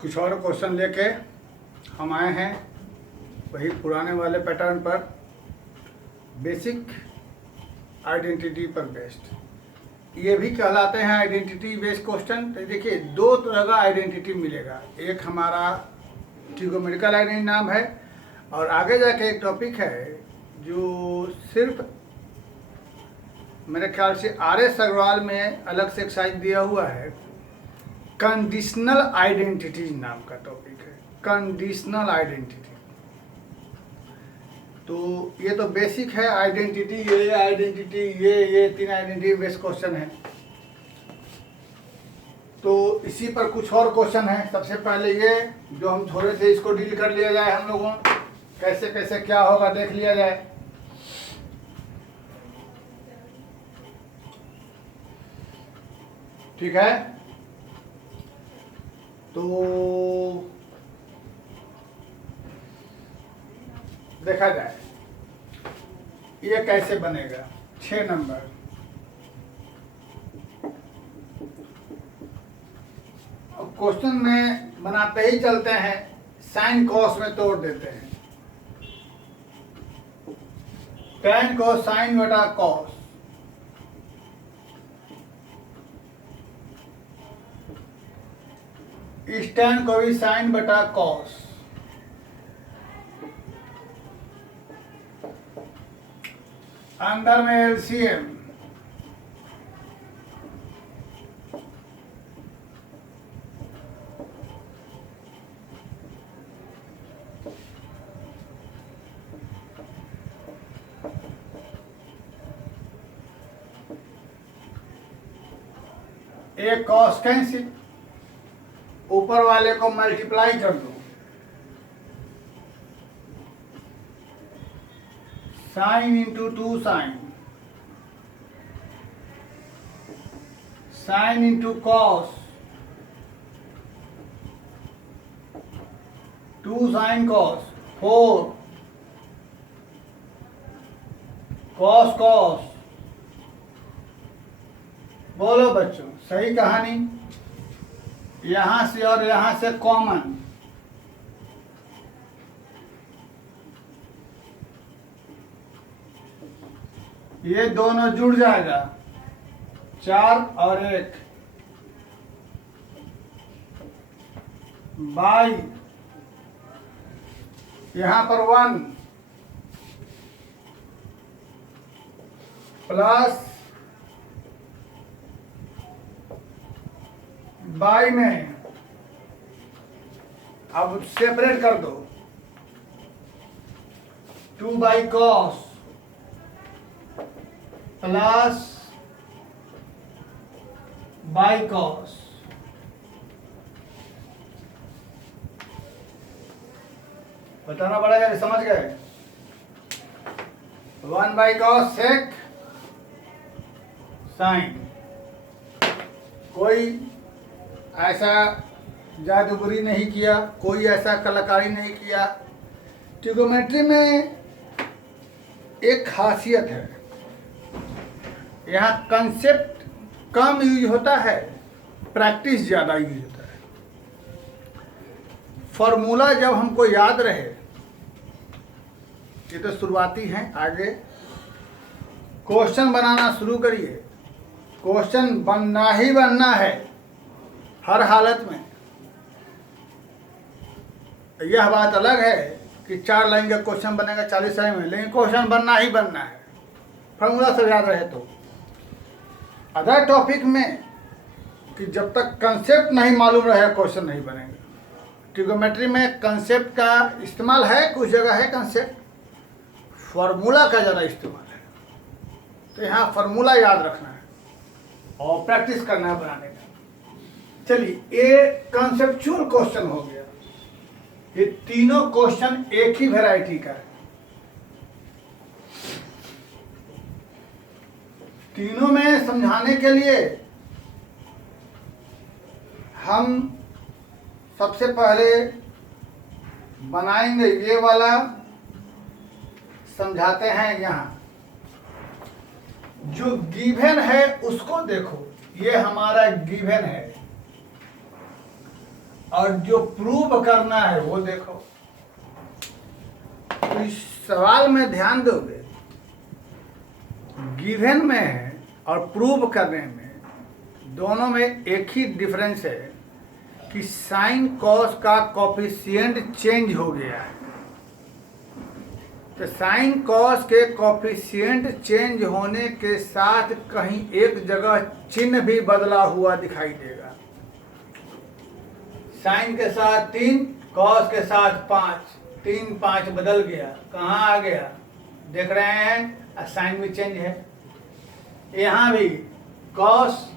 कुछ और क्वेश्चन लेके हम आए हैं वही पुराने वाले पैटर्न पर, बेसिक आइडेंटिटी पर बेस्ड। ये भी कहलाते हैं आइडेंटिटी बेस्ड क्वेश्चन। तो देखिए, दो तरह का आइडेंटिटी मिलेगा। एक हमारा ट्रिगोनोमेट्रिकल आइडेंटिटी नाम है, और आगे जाके एक टॉपिक है जो सिर्फ मेरे ख्याल से RS अग्रवाल में अलग से एक्साइज दिया हुआ है। कंडीशनल आइडेंटिटी नाम का टॉपिक है, कंडीशनल आइडेंटिटी। तो ये तो बेसिक है आइडेंटिटी, ये आइडेंटिटी, ये तीन आइडेंटिटी बेस्ड क्वेश्चन है। तो इसी पर कुछ और क्वेश्चन है। सबसे पहले ये जो हम थोड़े से इसको डील कर लिया जाए, हम लोगों कैसे कैसे क्या होगा देख लिया जाए। ठीक है, तो देखा जाए ये कैसे बनेगा। 6 नंबर, अब क्वेश्चन में बनाते ही चलते हैं, साइन कॉस में तोड़ देते हैं। टैन को साइन बटा कॉस, इस टैन को भी साइन बटा कॉस, अंदर में एलसीएम, एक कॉस कैंसिल, ऊपर वाले को मल्टीप्लाई कर दो, sine into 2 sine, sine into cos, 2 sine cos, 4 cos cos. बोलो बच्चों, सही कहानी। यहां से और यहां से कॉमन, ये दोनों जुड़ जाएगा, 4 और 1 बाई, यहां पर 1 प्लस बाई में, अब सेपरेट कर दो, 2 by cos plus by cos. बताना पड़ेगा, समझ गए। 1 बाई कॉस सेक साइन। कोई ऐसा जादूगरी नहीं किया, कोई ऐसा कलाकारी नहीं किया। ट्रिगोनोमेट्री में एक खासियत है, यहाँ कंसेप्ट कम यूज होता है, प्रैक्टिस ज़्यादा यूज होता है। फॉर्मूला जब हमको याद रहे, ये तो शुरुआती हैं, आगे क्वेश्चन बनाना शुरू करिए। क्वेश्चन बनना ही बनना है हर हालत में। यह बात अलग है कि 4 लाइन का क्वेश्चन बनेगा 40 लाइन में, लेकिन क्वेश्चन बनना ही बनना है, फॉर्मूला सब याद रहे तो। अदर टॉपिक में कि जब तक कंसेप्ट नहीं मालूम रहे क्वेश्चन नहीं बनेगा। ट्रिगोनोमेट्री में कंसेप्ट का इस्तेमाल है, कुछ जगह है कंसेप्ट, फॉर्मूला का ज़्यादा इस्तेमाल है। तो यहाँ फॉर्मूला याद रखना है और प्रैक्टिस करना है बनाने का। चलिए, ये कंसेप्चुअल क्वेश्चन हो गया। ये तीनों क्वेश्चन एक ही वैरायटी का है। तीनों में समझाने के लिए हम सबसे पहले बनाएंगे ये वाला, समझाते हैं। यहाँ जो गिवन है उसको देखो, ये हमारा गिवन है और जो प्रूव करना है वो देखो। तो इस सवाल में ध्यान दोगे, गिवन में है और प्रूव करने में दोनों में एक ही डिफरेंस है कि साइन कॉस का कॉफिशिएंट चेंज हो गया है। तो साइन कॉस के कॉफिशिएंट चेंज होने के साथ कहीं एक जगह चिन्ह भी बदला हुआ दिखाई देगा। साइन के साथ 3, कॉस के साथ 5, 3 5 बदल गया, कहाँ आ गया देख रहे हैं, साइन भी चेंज है। यहाँ भी कॉस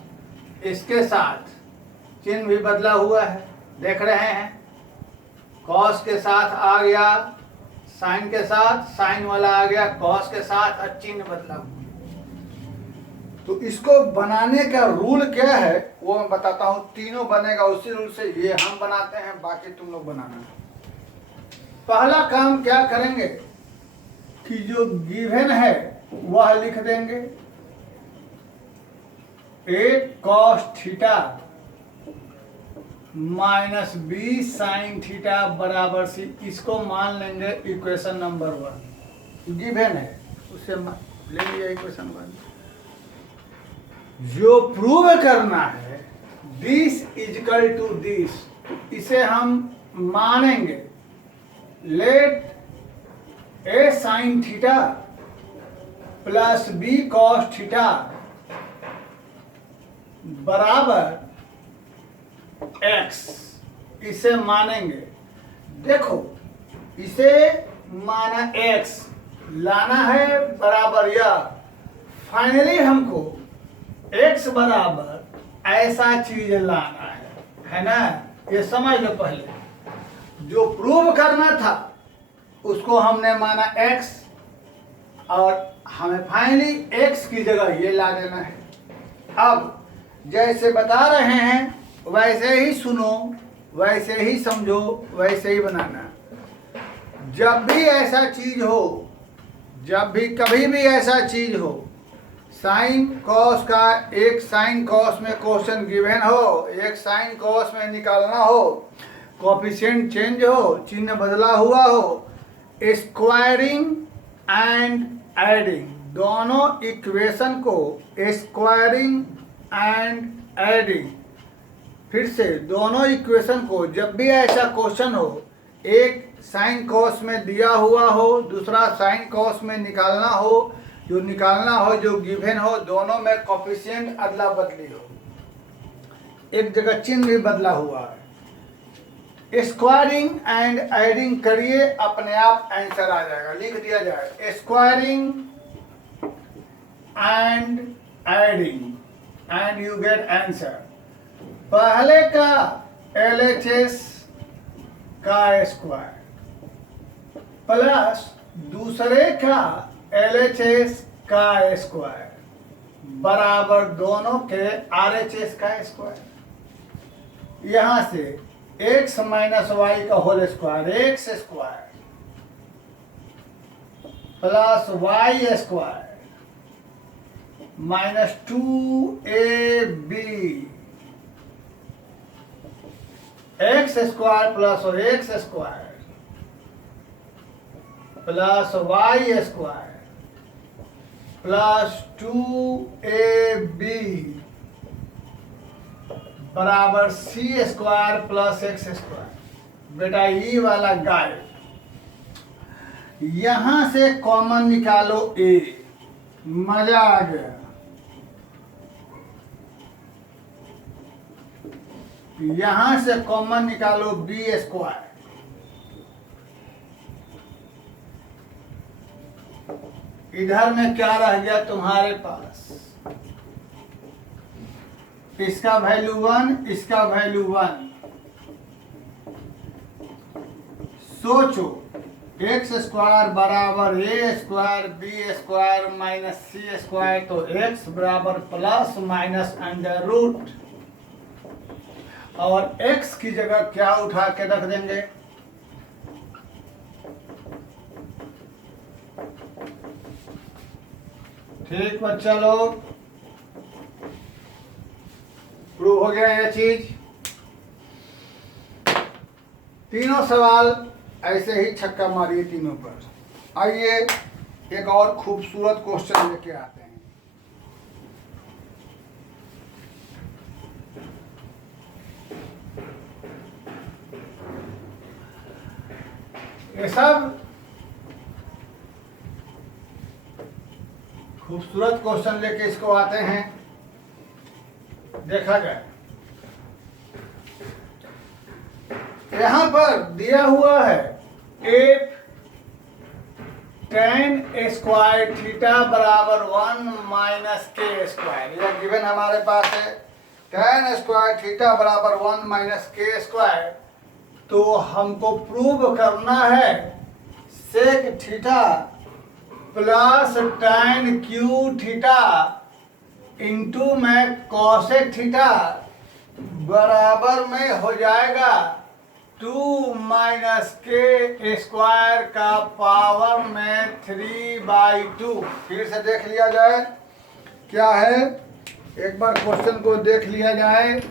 इसके साथ चिन्ह भी बदला हुआ है, देख रहे हैं, कॉस के साथ आ गया, साइन के साथ, साइन वाला आ गया कॉस के साथ और चिन्ह बदला हुआ। तो इसको बनाने का रूल क्या है वो मैं बताता हूँ। तीनों बनेगा उसी रूल से, ये हम बनाते हैं, बाकी तुम लोग बनाना। पहला काम क्या करेंगे कि जो गिवन है वह लिख देंगे, a cos theta minus B sine theta बराबर सी। इसको मान लेंगे इक्वेशन नंबर 1, गिवन है उससे लेंगे इक्वेशन 1। जो प्रूव करना है दिस इजकल टू दिस, इसे हम मानेंगे let a sine theta plus b cos theta बराबर x, इसे मानेंगे। देखो इसे माना x, लाना है बराबर या, फाइनली हमको x बराबर ऐसा चीज लाना है ना, ये समझ लो। पहले जो प्रूव करना था उसको हमने माना x और हमें फाइनली x की जगह ये ला देना है। अब जैसे बता रहे हैं वैसे ही सुनो, वैसे ही समझो, वैसे ही बनाना। जब भी ऐसा चीज हो, जब भी कभी भी ऐसा चीज हो, साइन कॉस का एक साइन कॉस में क्वेश्चन गिवन हो, एक साइन कॉस में निकालना हो, कोएफिशिएंट चेंज हो, चिन्ह बदला हुआ हो, स्क्वायरिंग एंड एडिंग, दोनों इक्वेशन को स्क्वायरिंग एंड एडिंग, फिर से दोनों इक्वेशन को जब भी ऐसा क्वेश्चन हो, एक साइन कॉस में दिया हुआ हो, दूसरा साइन कॉस में निकालना हो, जो निकालना हो जो गिवन हो, दोनों में कोएफिशिएंट अदला बदली हो, एक जगह चिन्ह भी बदला हुआ है, स्क्वायरिंग एंड एडिंग करिए, अपने आप आंसर आ जाएगा। लिख दिया जाए squaring and adding and you get answer. पहले का LHS का स्क्वायर प्लस दूसरे का LHS का स्क्वायर बराबर दोनों के RHS का स्क्वायर। यहां से x माइनस वाई का whole square, x square plus y square minus 2ab x square plus और x square plus y square plus 2ab बराबर c square plus x square. बेटा ये वाला गाय, यहां से कॉमन निकालो a, मजा आ गया। यहां से कॉमन निकालो बी स्क्वायर, इधर में क्या रह गया तुम्हारे पास, इसका वैल्यू 1, इसका वैल्यू 1। सोचो एक्स स्क्वायर बराबर ए स्क्वायर बी स्क्वायर माइनस सी स्क्वायर, तो एक्स बराबर प्लस माइनस अंडर रूट, और x की जगह क्या उठा के रख देंगे, ठीक बच्चा लोग, प्रूव हो गया यह चीज। तीनों सवाल ऐसे ही छक्का मारिए तीनों पर। आइए एक और खूबसूरत क्वेश्चन लेके आते हैं। ये सब खूबसूरत क्वेश्चन लेके इसको आते हैं। देखा जाए, यहां पर दिया हुआ है एफ tan स्क्वायर थीटा बराबर 1 माइनस के स्क्वायर। यह गिवन हमारे पास है tan स्क्वायर थीटा बराबर 1 माइनस के स्क्वायर। तो हमको प्रूव करना है sec theta plus tan Q theta into में कॉसेक थीटा बराबर में हो जाएगा 2 माइनस के स्क्वायर का पावर में 3/2। फिर से देख लिया जाए क्या है, एक बार क्वेश्चन को देख लिया जाए।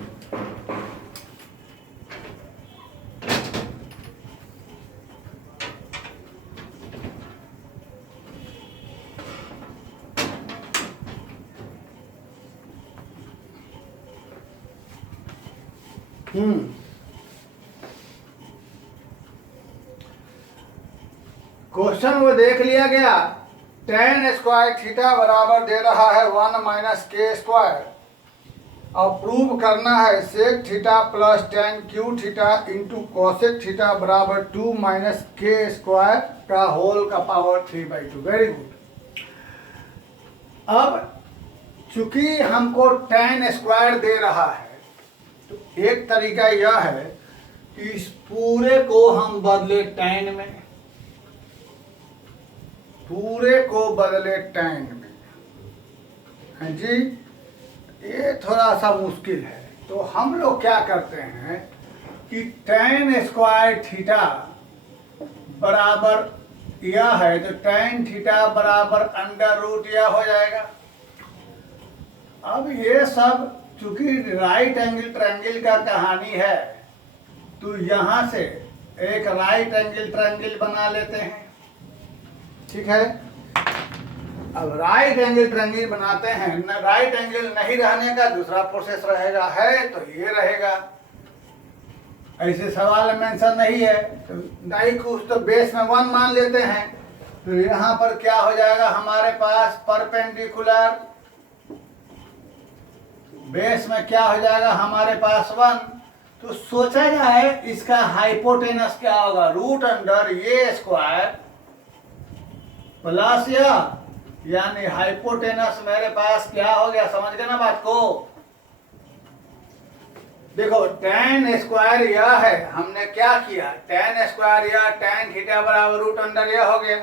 क्वेश्चन वो देख लिया गया। tan स्क्वायर थीटा बराबर दे रहा है 1 माइनस के स्क्वायर और प्रूव करना है sec theta plus tan Q theta into cosec theta बराबर 2 माइनस के स्क्वायर का होल का पावर 3/2। Very good. अब चूंकि हमको tan स्क्वायर दे रहा है तो एक तरीका यह है कि इस पूरे को हम बदले tan में, पूरे को बदले tan में। हाँ जी, ये थोड़ा सा मुश्किल है। तो हम लोग क्या करते हैं कि tan स्क्वायर थीटा बराबर यह है तो tan थीटा बराबर अंडर रूट यह हो जाएगा। अब ये सब चूंकि राइट एंगल ट्रायंगल का कहानी है तो यहाँ से एक राइट एंगल ट्रायंगल बना लेते हैं। ठीक है, अब राइट एंगल ट्रायंगल बनाते हैं न, राइट एंगल नहीं रहने का दूसरा प्रोसेस रहेगा, है तो ये रहेगा। ऐसे सवाल में मेंशन नहीं है तो नहीं, कुछ तो बेस में 1 मान लेते हैं। तो यहाँ पर क्या हो जाएगा हमारे पास परपेंडिकुलर, बेस में क्या हो जाएगा हमारे पास 1। तो सोचा जाए इसका हाइपोटेनस क्या होगा, रूट अंडर ये स्क्वायर प्लस यानी हाइपोटेनस मेरे पास क्या हो गया, समझ गए ना बात को। देखो tan स्क्वायर यह है, हमने क्या किया tan स्क्वायर यह tan थीटा बराबर रूट अंडर यह हो गया।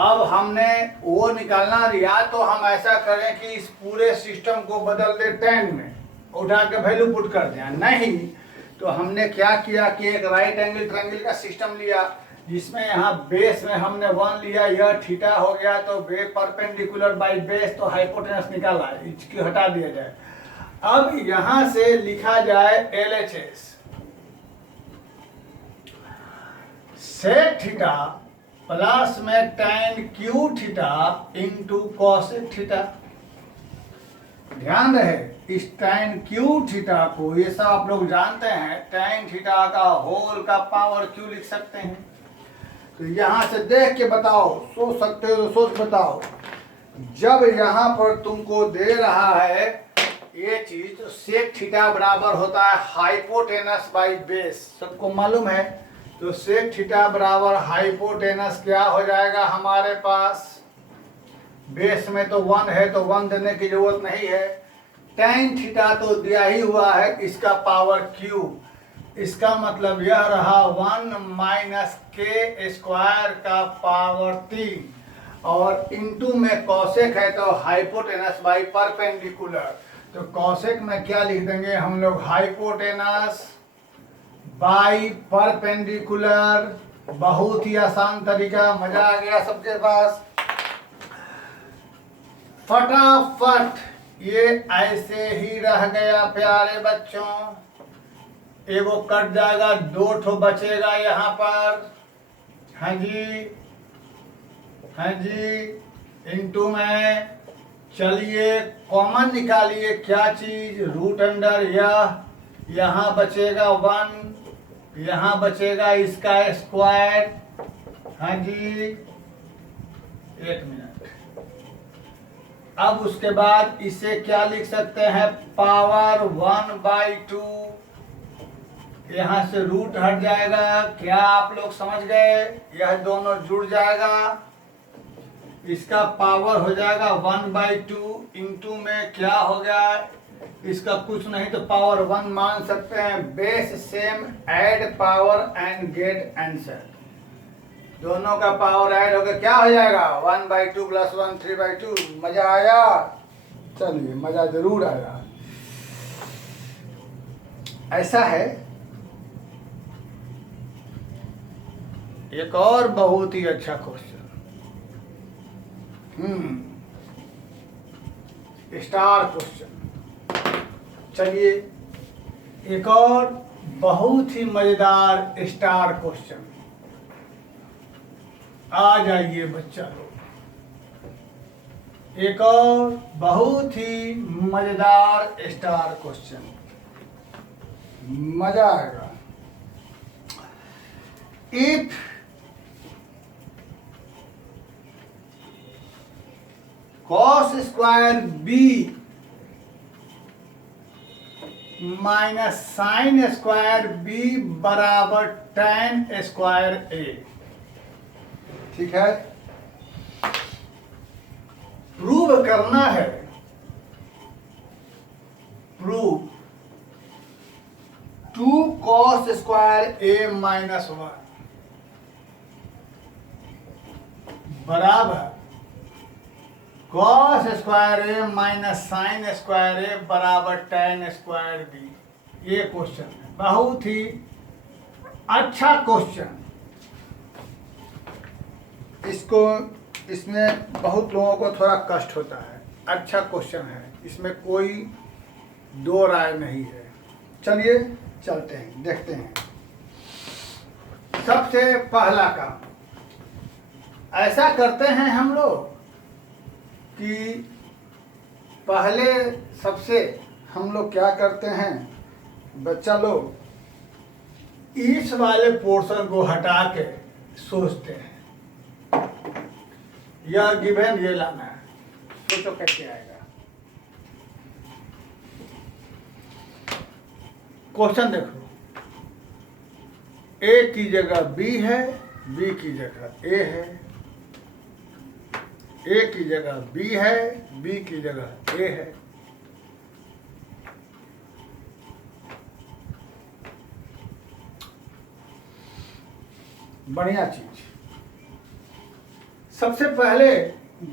अब हमने वो निकालना, या तो हम ऐसा करें कि इस पूरे सिस्टम को बदल दे tan में, उठा के वैल्यू पुट कर दें। नहीं तो हमने क्या किया कि एक राइट एंगल ट्रायंगल का सिस्टम लिया जिसमें यहाँ बेस में हमने 1 लिया, यह थीटा हो गया तो बे परपेंडिकुलर बाई बेस तो हाइपोटेनस निकाला, इसकी हटा दिया जाए। अब यहाँ से लिखा जाए LHS सेक थीटा प्लस में tan Q theta into cosec theta. ध्यान रहे इस tan क्यू थीटा को, ये सब आप लोग जानते हैं, tan थीटा का होल का पावर क्यू लिख सकते हैं। तो यहाँ से देख के बताओ, सोच सकते हो तो सोच बताओ। जब यहाँ पर तुमको दे रहा है ये चीज तो सेक थीटा बराबर होता है हाइपोटेनस बाई बेस, सबको मालूम है। तो सेक थीटा बराबर हाइपोटेनस क्या हो जाएगा हमारे पास, बेस में तो 1 है तो 1 देने की जरूरत नहीं है। tan थीटा तो दिया ही हुआ है, इसका पावर क्यू, इसका मतलब यह रहा 1 माइनस के स्क्वायर का पावर 3 और इंटू में कॉसेक है तो हाइपोटेनस बाई परपेंडिकुलर। तो कॉसेक में क्या लिख देंगे हम लोग, हाइपोटेनस बाई परपेंडिकुलर। बहुत ही आसान तरीका, मजा आ गया सबके पास। फटाफट ये ऐसे ही रह गया प्यारे बच्चों। एगो कट जाएगा, 2 ठो बचेगा यहाँ पर। हाँ जी, हाँ जी, इंटू में। चलिए कॉमन निकालिए, क्या चीज, रूट अंडर यह, यहाँ बचेगा 1, यहाँ बचेगा इसका स्क्वायर। हाँ जी, एक मिनट। अब उसके बाद इसे क्या लिख सकते हैं, पावर 1/2। यहाँ से रूट हट जाएगा। क्या आप लोग समझ गए? यह दोनों जुड़ जाएगा, इसका पावर हो जाएगा 1/2, इंटू में क्या हो गया, इसका कुछ नहीं तो पावर 1 मान सकते हैं। Base same, add power and get answer. दोनों का पावर ऐड होकर क्या हो जाएगा, 1/2 + 1 3/2। मजा आया? चलिए, मजा जरूर आया। ऐसा है। एक और बहुत ही अच्छा क्वेश्चन, स्टार क्वेश्चन। चलिए एक और बहुत ही मजेदार स्टार क्वेश्चन। आ जाइए बच्चा लोग, एक और बहुत ही मजेदार स्टार क्वेश्चन, मजा आएगा। If cos square b minus sine square b बराबर tan स्क्वायर a, ठीक है, प्रूव करना है। Prove 2 cos square a minus 1 बराबर cos square a minus sine square a बराबर tan स्क्वायर b। ये क्वेश्चन है, बहुत ही अच्छा क्वेश्चन। इसमें बहुत लोगों को थोड़ा कष्ट होता है। अच्छा क्वेश्चन है, इसमें कोई दो राय नहीं है। चलिए चलते हैं, देखते हैं। सबसे पहला काम ऐसा करते हैं हम लोग कि पहले सबसे हम लोग क्या करते हैं, बच्चा लोग इस वाले पोर्शन को हटा के सोचते हैं, यह गिवन ये लाना है, सोचो कैसे आएगा। क्वेश्चन देखो, ए की जगह बी है, बी की जगह ए है, ए की जगह बी है, बी की जगह ए है। बढ़िया चीज। सबसे पहले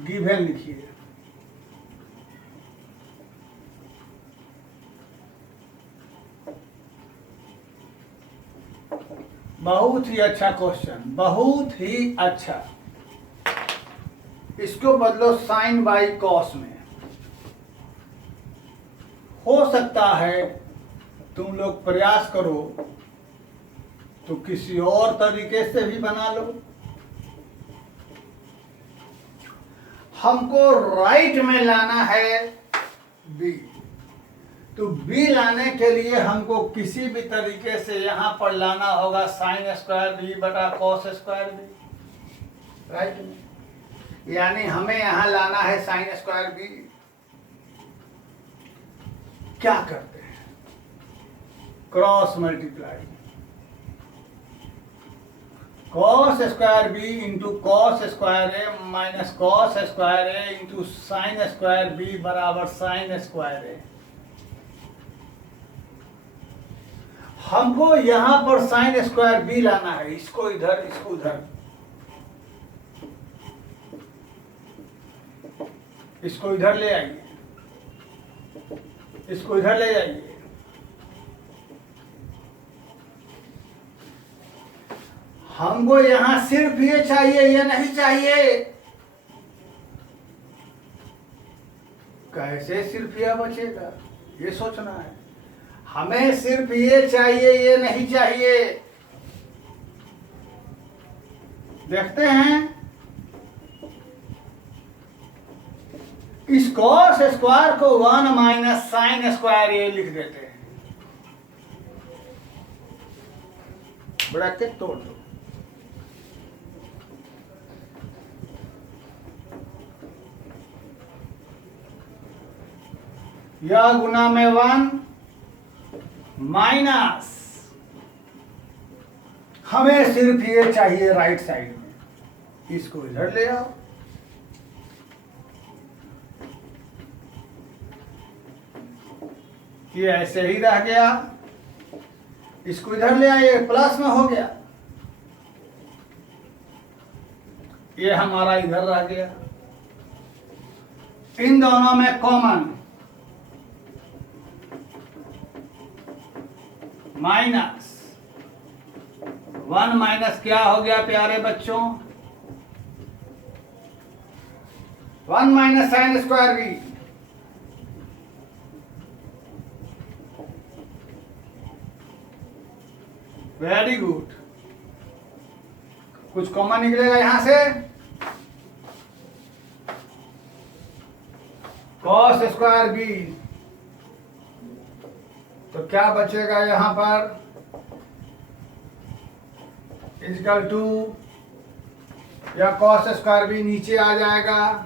गिवन लिखिए। बहुत ही अच्छा क्वेश्चन, बहुत ही अच्छा। इसको बदलो साइन बाई कॉस में। हो सकता है तुम लोग प्रयास करो तो किसी और तरीके से भी बना लो। हमको राइट में लाना है बी, तो बी लाने के लिए हमको किसी भी तरीके से यहां पर लाना होगा साइन स्क्वायर बी बटा कॉस स्क्वायर बी, राइट में। यानी हमें यहां लाना है साइन स्क्वायर बी। क्या करते हैं, cross multiply, cos square b into cos square A minus cos square a into sine square b बराबर साइन स्क्वायर ए। हमको यहां पर साइन स्क्वायर बी लाना है, इसको इधर, इसको उधर, इसको इधर ले आइए, इसको इधर ले जाइए। हमको यहां सिर्फ ये चाहिए, ये नहीं चाहिए। कैसे सिर्फ यह बचेगा, ये सोचना है। हमें सिर्फ ये चाहिए, ये नहीं चाहिए। देखते हैं, इस कॉस स्क्वायर को 1 माइनस साइन स्क्वायर ए लिख देते हैं। ब्रैकेट तोड़ दो। यह गुना में 1 माइनस, हमें सिर्फ ये चाहिए राइट साइड में, इसको इधर ले आओ। ये ऐसे ही रह गया, इसको इधर ले आए, प्लस में हो गया, ये हमारा इधर रह गया। इन दोनों में कॉमन माइनस 1 माइनस क्या हो गया प्यारे बच्चों? 1 minus sine square B. Very good. कुछ कॉमन निकलेगा यहां से, कॉस स्क्वायर बी, तो क्या बचेगा यहां पर? इक्वल टू, या कॉस स्क्वायर बी नीचे आ जाएगा,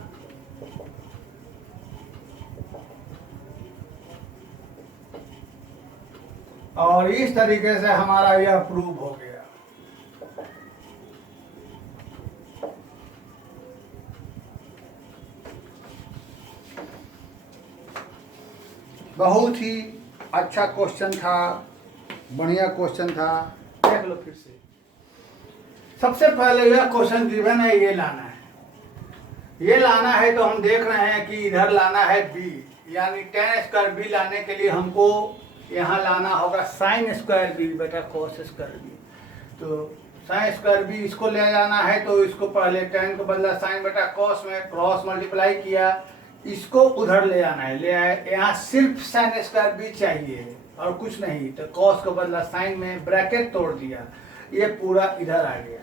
और इस तरीके से हमारा यह प्रूव हो गया। बहुत ही अच्छा क्वेश्चन था, बढ़िया क्वेश्चन था। देख लो फिर से। सबसे पहले यह क्वेश्चन गिवन है, ये लाना है, ये लाना है, तो हम देख रहे हैं कि इधर लाना है बी, यानी tan स्क्वायर बी लाने के लिए हमको यहाँ लाना होगा साइन स्क्वायर बी बेटा कॉस स्क्वायर बी। तो साइन स्क्वायर बी इसको ले जाना है, तो इसको पहले tan को बदला साइन बेटा कॉस में, क्रॉस मल्टीप्लाई किया, इसको उधर ले आना है, ले आए। यहाँ सिर्फ साइन स्क्वायर बी चाहिए और कुछ नहीं, तो कॉस को बदला साइन में, ब्रैकेट तोड़ दिया, ये पूरा इधर आ गया।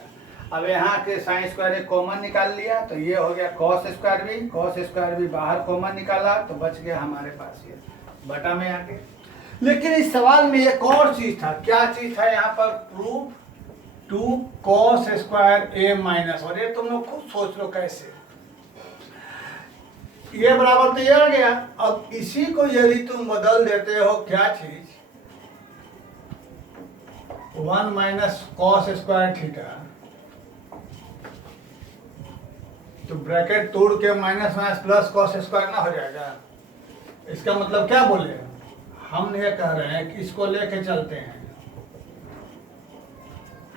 अब यहाँ के साइन स्क्वायर कॉमन निकाल लिया, तो ये हो गया cos square B. Cos square B बाहर कॉमन निकाला, तो बच गया हमारे पास ये बटा में आके। लेकिन इस सवाल में एक और चीज था, क्या चीज था यहाँ पर? प्रूव टू कॉस स्क्वायर ए माइनस, और ये तुम लोग खुद सोच लो कैसे। ये बराबर तो ये आ गया। अब इसी को यदि तुम बदल देते हो, क्या चीज? 1 माइनस कॉस स्क्वायर थीटा, तो ब्रैकेट तोड़ के minus minus plus cos square ना हो जाएगा? इसका मतलब क्या बोले हम? ये कह रहे हैं कि इसको लेके चलते हैं।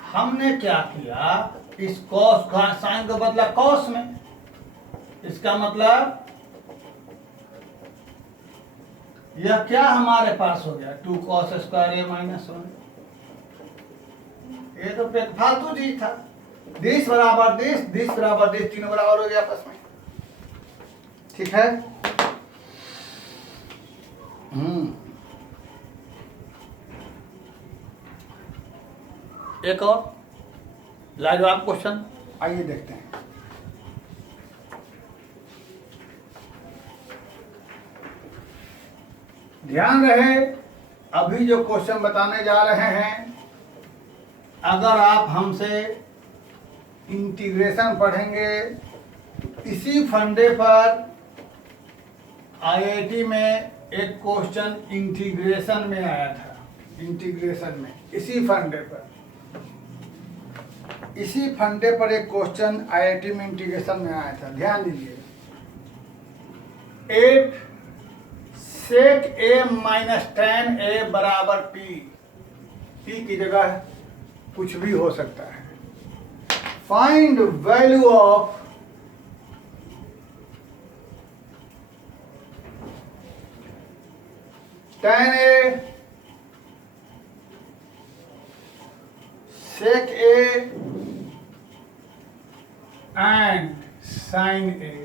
हमने क्या किया, इस कॉस का साइन को बदला कॉस में, इसका मतलब यह क्या हमारे पास हो गया? 2 कॉस स्क्वायर ए माइनस 1। ये तो फालतू चीज था। दिस बराबर दिस, दिस बराबर दिस, तीनों बराबर हो गया आपस में। ठीक है। एक और लाजवाब क्वेश्चन, आइए देखते हैं। ध्यान रहे, अभी जो क्वेश्चन बताने जा रहे हैं, अगर आप हमसे इंटीग्रेशन पढ़ेंगे, इसी फंडे पर आईआईटी में एक क्वेश्चन इंटीग्रेशन में आया था। इंटीग्रेशन में इसी फंडे पर एक क्वेश्चन आईआईटी में इंटीग्रेशन में आया था। ध्यान दीजिए, 8 सेक ए माइनस tan ए बराबर पी, पी की जगह कुछ भी हो सकता है। Find value of tan A sec a and sin a।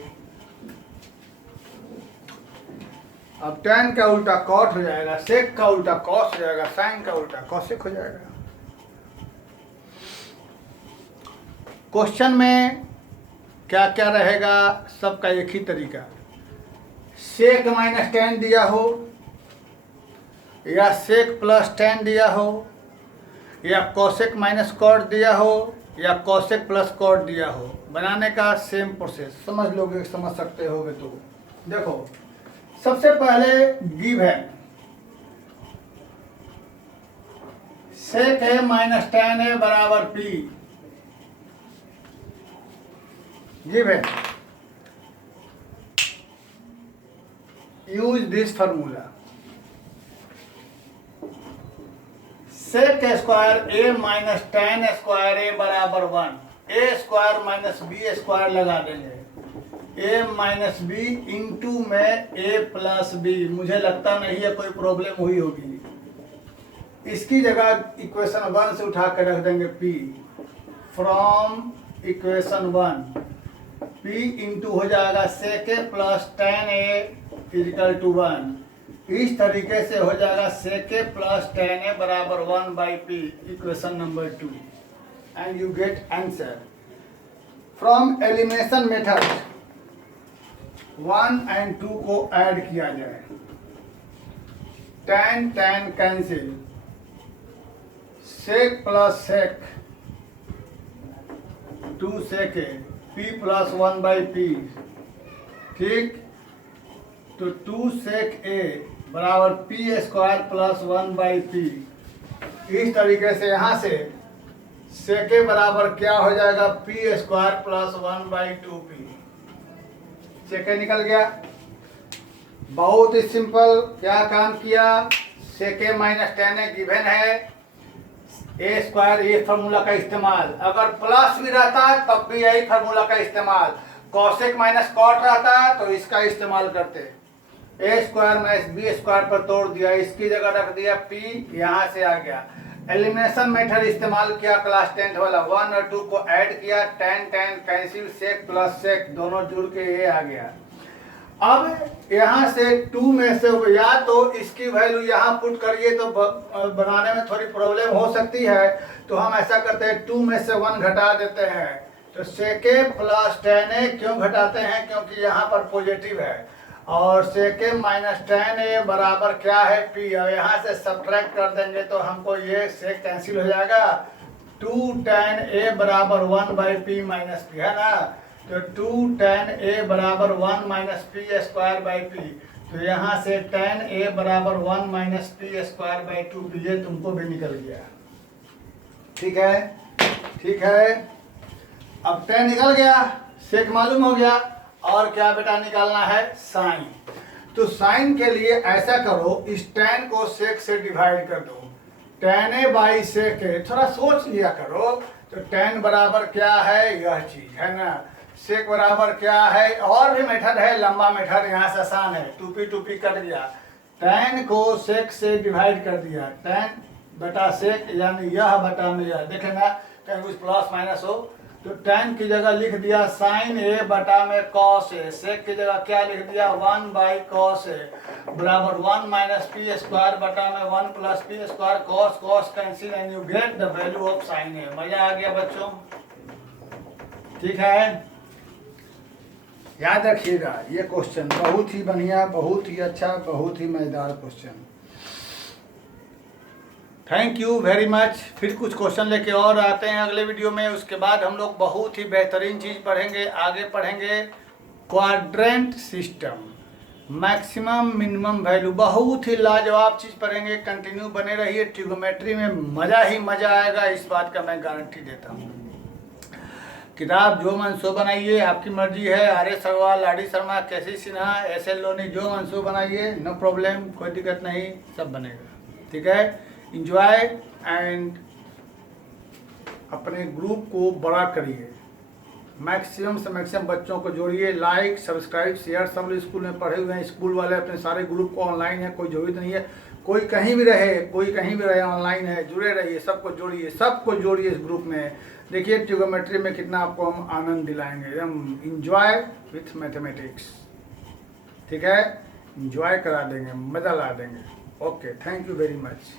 अब tan का उल्टा cot हो जाएगा, sec का उल्टा cos हो जाएगा, sin का उल्टा cosec हो जाएगा। क्वेश्चन में क्या क्या रहेगा, सबका एक ही तरीका, sec माइनस tan दिया हो या sec प्लस tan दिया हो या cosec माइनस cot दिया हो या cosec प्लस cot दिया हो, बनाने का सेम प्रोसेस समझ लोगे, समझ सकते होगे। तो देखो सबसे पहले गिव है sec a minus tan a बराबर p, गिव है, use this formula, sec square a minus tan square a बराबर 1, a square minus b square लगा देंगे, a माइनस बी इंटू में a प्लस बी। मुझे लगता नहीं है कोई प्रॉब्लम हुई होगी। इसकी जगह इक्वेशन 1 से उठा कर रख देंगे p, from equation 1 p into हो जाएगा sec a plus tan a equal to 1। इस तरीके से हो जाएगा sec a plus tan a बराबर 1 by p, equation number 2, and you get answer. From elimination method 1 and 2 को ऐड किया जाए, tan tan cancel, sec plus sec 2 sec a, p plus 1 by p, ठीक। तो 2 sec a बराबर p square plus 1 by p। इस तरीके से यहाँ से sec a बराबर क्या हो जाएगा, p square plus 1 by 2p, sec a निकल गया। बहुत ही सिंपल, क्या काम किया, sec a minus tan a given है, ए स्क्वायर ये फार्मूला का इस्तेमाल, अगर प्लस भी रहता तब भी यही फार्मूला का इस्तेमाल, कॉसेक माइनस कॉट रहता तो इसका इस्तेमाल करते, ए स्क्वायर माइनस बी स्क्वायर पर तोड़ दिया, इसकी जगह रख दिया p, यहाँ से आ गया। एलिमिनेशन मेथड इस्तेमाल किया क्लास 10th वाला, 1 और 2 को ऐड किया, tan tan cancel, sec plus sec दोनों जुड़ के ये आ गया। अब यहाँ से 2 में से या तो इसकी वैल्यू यहाँ पुट करिए तो बनाने में थोड़ी प्रॉब्लम हो सकती है, तो हम ऐसा करते हैं 2 में से 1 घटा देते हैं। तो sec a plus tan a क्यों घटाते हैं, क्योंकि यहाँ पर पॉजिटिव है, और sec a minus tan a बराबर क्या है p, और यहाँ से सब्ट्रैक्ट कर देंगे तो हमको ये sec कैंसिल हो जाएगा, 2 tan a बराबर 1 बाई p माइनस p है ना, तो 2 tan a बराबर 1 minus p square by p, तो यहाँ से tan a बराबर 1 minus p square by 2p, ये तुमको भी निकल गया। ठीक है, ठीक है। अब tan निकल गया, sec मालूम हो गया, और क्या बेटा निकालना है, साइन। तो साइन के लिए ऐसा करो, इस tan को sec से डिवाइड कर दो, tan a by sec a, थोड़ा सोच लिया करो। तो tan बराबर क्या है, यह चीज है ना, sec बराबर क्या है, और भी मेथड है, लंबा मेथड, यहाँ से आसान है, 2p कट गया, tan को sec से डिवाइड कर दिया, tan बटा sec, यानी यह बटा में यह, देखेगा कहीं कुछ प्लस माइनस हो, तो tan की जगह लिख दिया sin a बटा में cos a, sec की जगह क्या लिख दिया, 1 बाई cos a बराबर 1 माइनस p स्क्वायर बटा में 1 plus p square, cos cos cancel, and you get the value of sin a। मजा आ गया बच्चों, ठीक है। याद रखिएगा ये क्वेश्चन बहुत ही बढ़िया, बहुत ही अच्छा, बहुत ही मजेदार question. Thank you very much. फिर कुछ क्वेश्चन लेके और आते हैं अगले वीडियो में। उसके बाद हम लोग बहुत ही बेहतरीन चीज़ पढ़ेंगे, आगे पढ़ेंगे quadrant system, maximum minimum value, बहुत ही लाजवाब चीज़ पढ़ेंगे। कंटिन्यू बने रहिए, ट्रिग्नोमेट्री में मज़ा ही मज़ा आएगा, इस बात का मैं गारंटी देता हूँ। किताब जो मन सो बनाइए, आपकी मर्जी है, आर.एस. अग्रवाल, लाडी शर्मा, केसी सिन्हा, एस.एल. लोनी, जो मन सो बनाइए, नो प्रॉब्लम, कोई दिक्कत नहीं, सब बनेगा। ठीक है, इंजॉय एंड अपने ग्रुप को बड़ा करिए, मैक्सिमम से मैक्सिमम बच्चों को जोड़िए, लाइक सब्सक्राइब शेयर, सब लोग स्कूल में पढ़े हुए हैं, स्कूल वाले अपने सारे ग्रुप को ऑनलाइन है, कोई जरूरत नहीं है, कोई कहीं भी रहे, कोई कहीं भी रहे, ऑनलाइन है, जुड़े रहिए, सबको जोड़िए, सबको जोड़िए इस ग्रुप में। देखिए ट्रिग्नोमेट्री में कितना आपको हम आनंद दिलाएंगे, एकदम इंजॉय विथ मैथमेटिक्स। ठीक है, इंजॉय करा देंगे, मज़ा ला देंगे। Okay, thank you very much.